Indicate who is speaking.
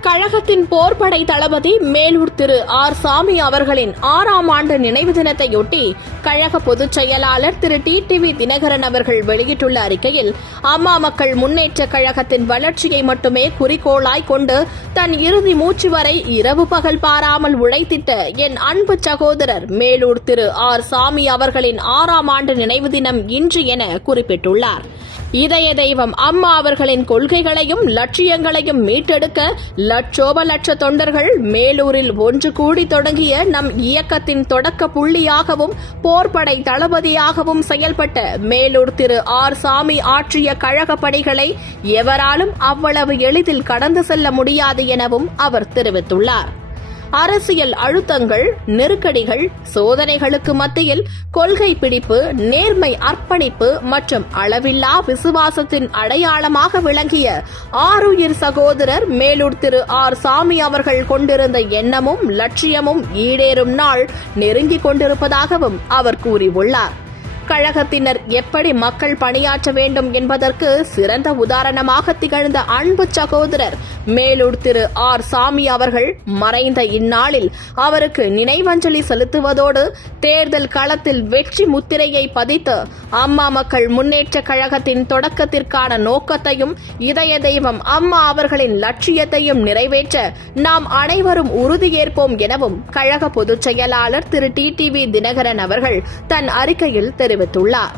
Speaker 1: கழகத்தின் போர்படை தளபதி மேலூர் திரு ஆர் சாமி அவர்களின் ஆறாம் ஆண்டு நினைவு தினத்தையொட்டி கழக பொதுச் செயலாளர் திரு டி டிவி தினகரன் அவர்கள் வெளியிட்டுள்ள அறிக்கையில் அம்மா மக்கள் முன்னேற்ற கழகத்தின் வளர்ச்சியை மட்டுமே குறிக்கோளாய் கொண்டு தன் இறுதி மூச்சு வரை இரவு பகல் பாராமல் உழைத்திட்ட என் அன்பு சகோதரர் மேலூர் திரு ஆர் சாமி அவர்களின் ஆறாம் ஆண்டு நினைவு தினம் இன்று என குறிப்பிட்டுள்ளார். இதய தெய்வம் அம்மா அவர்களின் கொள்கைகளையும் லட்சியங்களையும் மீட்டெடுக்க லட்சோப லட்ச தொண்டர்கள் மேலூரில் ஒன்று கூடி தொடங்கிய நம் இயக்கத்தின் தொடக்க புள்ளியாகவும் போர்படை தளபதியாகவும் செயல்பட்ட மேலூர் திரு ஆர் சாமி ஆற்றிய கழக பணிகளை எவராலும் அவ்வளவு எளிதில் கடந்து செல்ல முடியாது எனவும் அவர் தெரிவித்துள்ளார். அரசியல் அழுத்தங்கள் நெருக்கடிகள் சோதனைகளுக்கு மத்தியில் கொள்கை பிடிப்பு நேர்மை அர்ப்பணிப்பு மற்றும் அளவில்லா விசுவாசத்தின் அடையாளமாக விளங்கிய ஆருயிர் சகோதரர் மேலூர் திரு ஆர் சாமி அவர்கள் கொண்டிருந்த எண்ணமும் லட்சியமும் ஈடேறும் நாள் நெருங்கிக் கொண்டிருப்பதாகவும் அவர் கூறியுள்ளார். கழகத்தினர் எப்படி மக்கள் பணியாற்ற வேண்டும் என்பதற்கு சிறந்த உதாரணமாக திகழ்ந்த அன்பு சகோதரர் மேலூர் திரு ஆர் சாமி அவர்கள் மறைந்த இந்நாளில் அவருக்கு நினைவஞ்சலி செலுத்துவதோடு தேர்தல் களத்தில் வெற்றி முத்திரையை பதித்து அம்மா மக்கள் முன்னேற்ற கழகத்தின் தொடக்கத்திற்கான நோக்கத்தையும் இதய தெய்வம் அம்மா அவர்களின் லட்சியத்தையும் நிறைவேற்ற நாம் அனைவரும் உறுதியேற்போம் எனவும் கழக பொதுச் செயலாளர் திரு டி டிவி தினகரன் அவர்கள் தன் அறிக்கையில் தெரிவித்துள்ளார்.